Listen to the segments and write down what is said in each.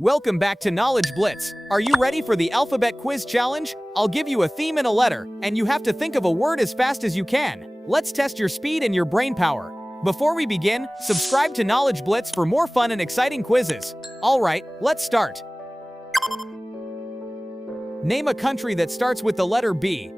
Welcome back to Knowledge Blitz. Are you ready for the alphabet quiz challenge? I'll give you a theme and a letter, and you have to think of a word as fast as you can. Let's test your speed and your brain power. Before we begin, subscribe to Knowledge Blitz for more fun and exciting quizzes. Alright, let's start. Name a country that starts with the letter B.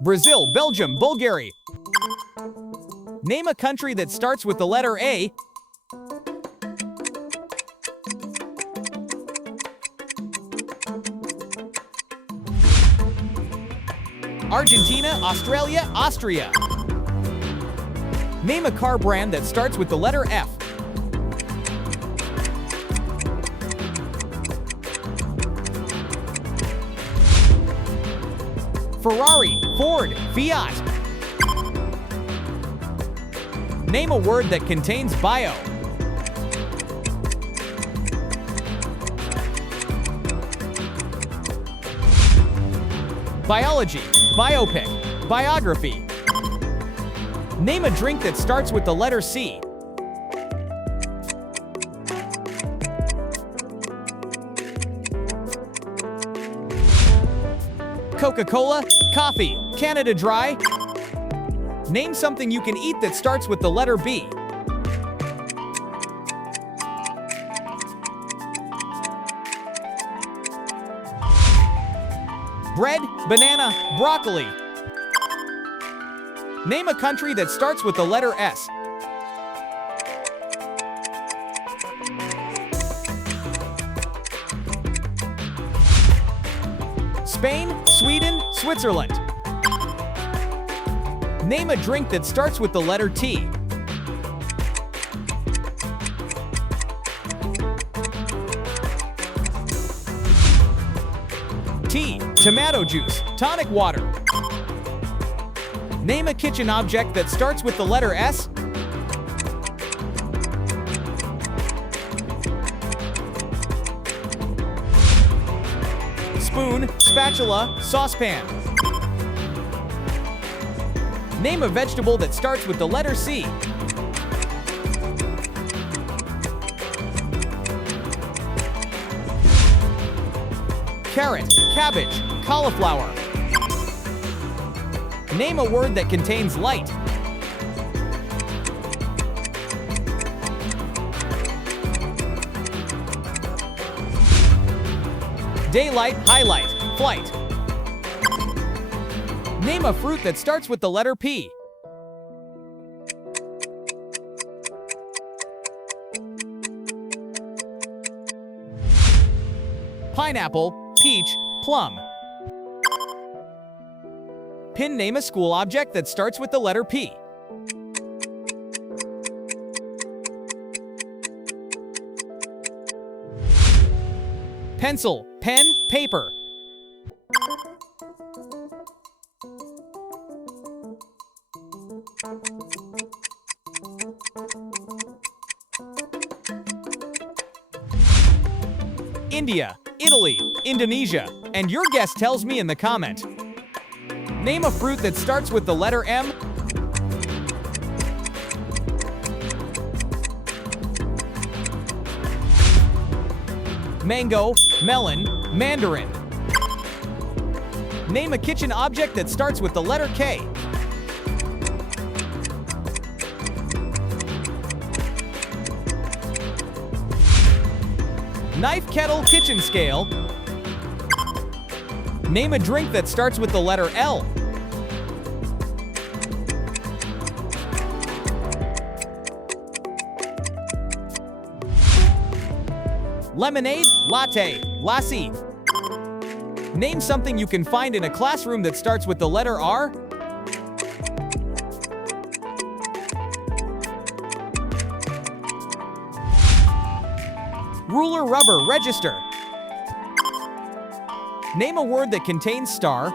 Brazil, Belgium, Bulgaria. Name a country that starts with the letter A. Argentina, Australia, Austria. Name a car brand that starts with the letter F. Ferrari, Ford, Fiat. Name a word that contains bio. Biology, biopic, biography. Name a drink that starts with the letter C. Coca-Cola, coffee, Canada Dry. Name something you can eat that starts with the letter B. Bread, banana, broccoli. Name a country that starts with the letter S. Spain, Sweden, Switzerland. Name a drink that starts with the letter T. Tea, tomato juice, tonic water. Name a kitchen object that starts with the letter S. Spoon, spatula, saucepan. Name a vegetable that starts with the letter C. Carrot, cabbage, cauliflower. Name a word that contains light. Daylight, highlight, flight. Name a fruit that starts with the letter P. Pineapple, peach, plum. Pin, name a school object that starts with the letter P. Pencil, pen, paper. India, Italy, Indonesia, and your guess tells me in the comment. Name a fruit that starts with the letter M. Mango, melon, mandarin. Name a kitchen object that starts with the letter K. Knife, kettle, kitchen scale. Name a drink that starts with the letter L. Lemonade, latte, lassi. Name something you can find in a classroom that starts with the letter R. Ruler, rubber, register. Name a word that contains star.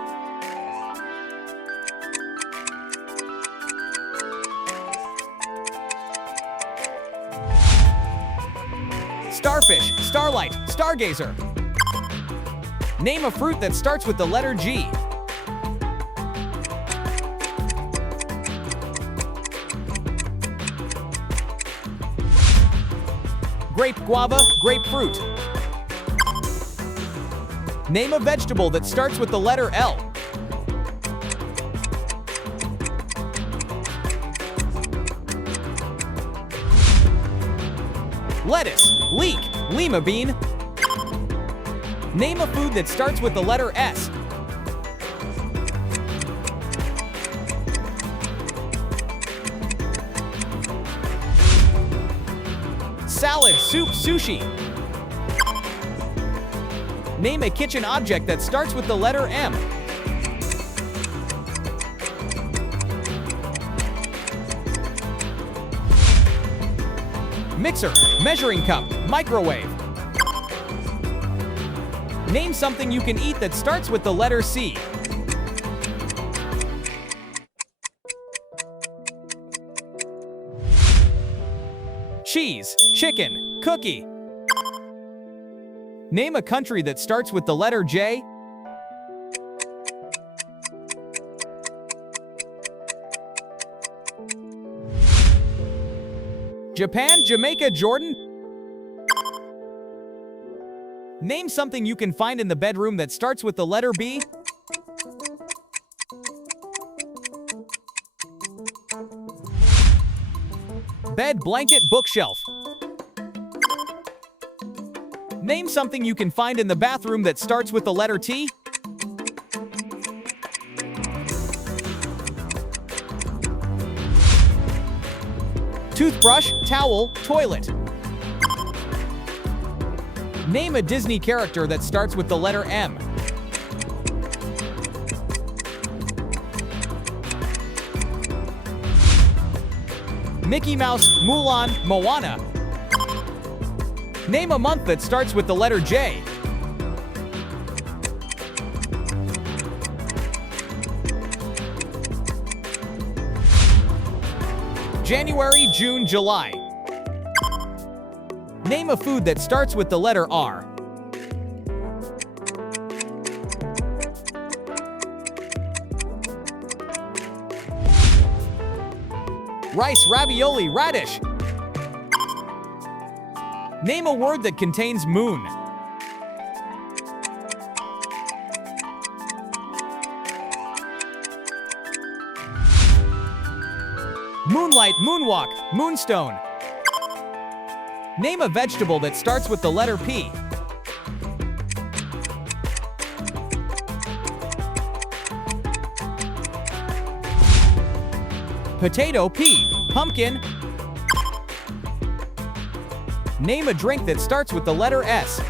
Starfish, starlight, stargazer. Name a fruit that starts with the letter G. grape, guava, grapefruit. Name a vegetable that starts with the letter L. Lettuce, leek, lima bean. Name a food that starts with the letter S. Salad, soup, sushi. Name a kitchen object that starts with the letter M. Mixer, measuring cup, microwave. Name something you can eat that starts with the letter C. Cheese, chicken, cookie. Name a country that starts with the letter J. Japan, Jamaica, Jordan. Name something you can find in the bedroom that starts with the letter B. Bed, blanket, bookshelf. Name something you can find in the bathroom that starts with the letter T. Toothbrush, towel, toilet. Name a Disney character that starts with the letter M. Mickey Mouse, Mulan, Moana. Name a month that starts with the letter J. January, June, July. Name a food that starts with the letter R. Rice, ravioli, radish. Name a word that contains moon. Moonlight, moonwalk, moonstone. Name a vegetable that starts with the letter P. Potato, pea, pumpkin. Name a drink that starts with the letter S.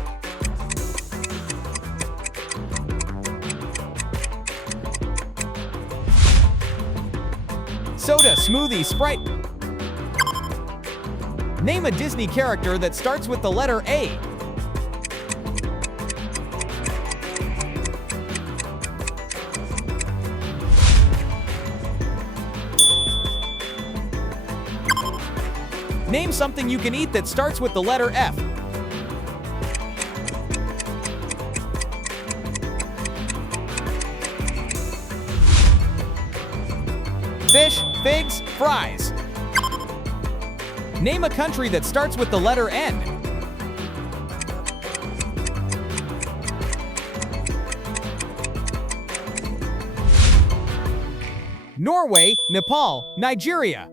Soda, smoothie, Sprite. Name a Disney character that starts with the letter A. Name something you can eat that starts with the letter F. Fish, figs, fries. Name a country that starts with the letter N. Norway, Nepal, Nigeria.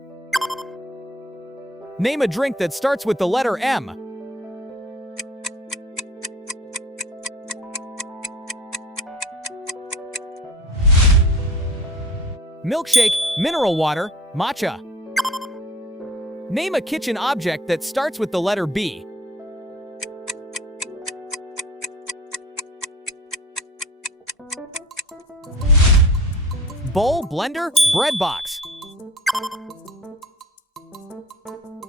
Name a drink that starts with the letter M. Milkshake, mineral water, matcha. Name a kitchen object that starts with the letter B. Bowl, blender, bread box.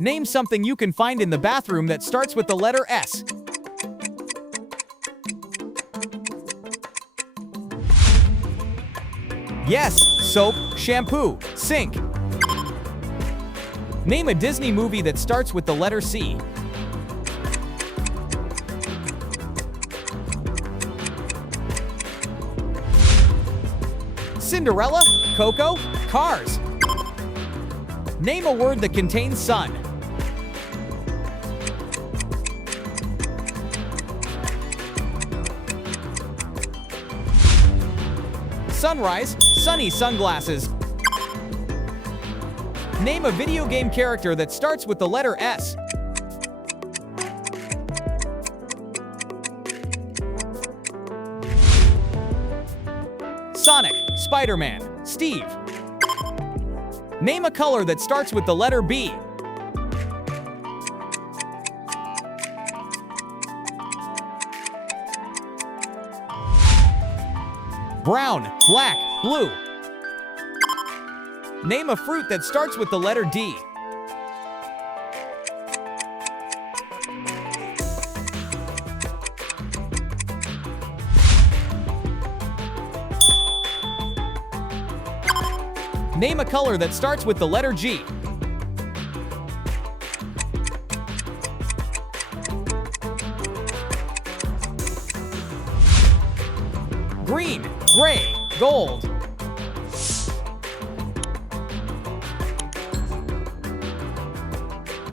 Name something you can find in the bathroom that starts with the letter S. Yes, soap, shampoo, sink. Name a Disney movie that starts with the letter C. Cinderella, Coco, Cars. Name a word that contains sun. Sunrise, sunny sunglasses. Name a video game character that starts with the letter S. Sonic, Spider-Man, Steve. Name a color that starts with the letter B. Brown, black, blue. Name a fruit that starts with the letter D. Name a color that starts with the letter G. Green, gray, gold.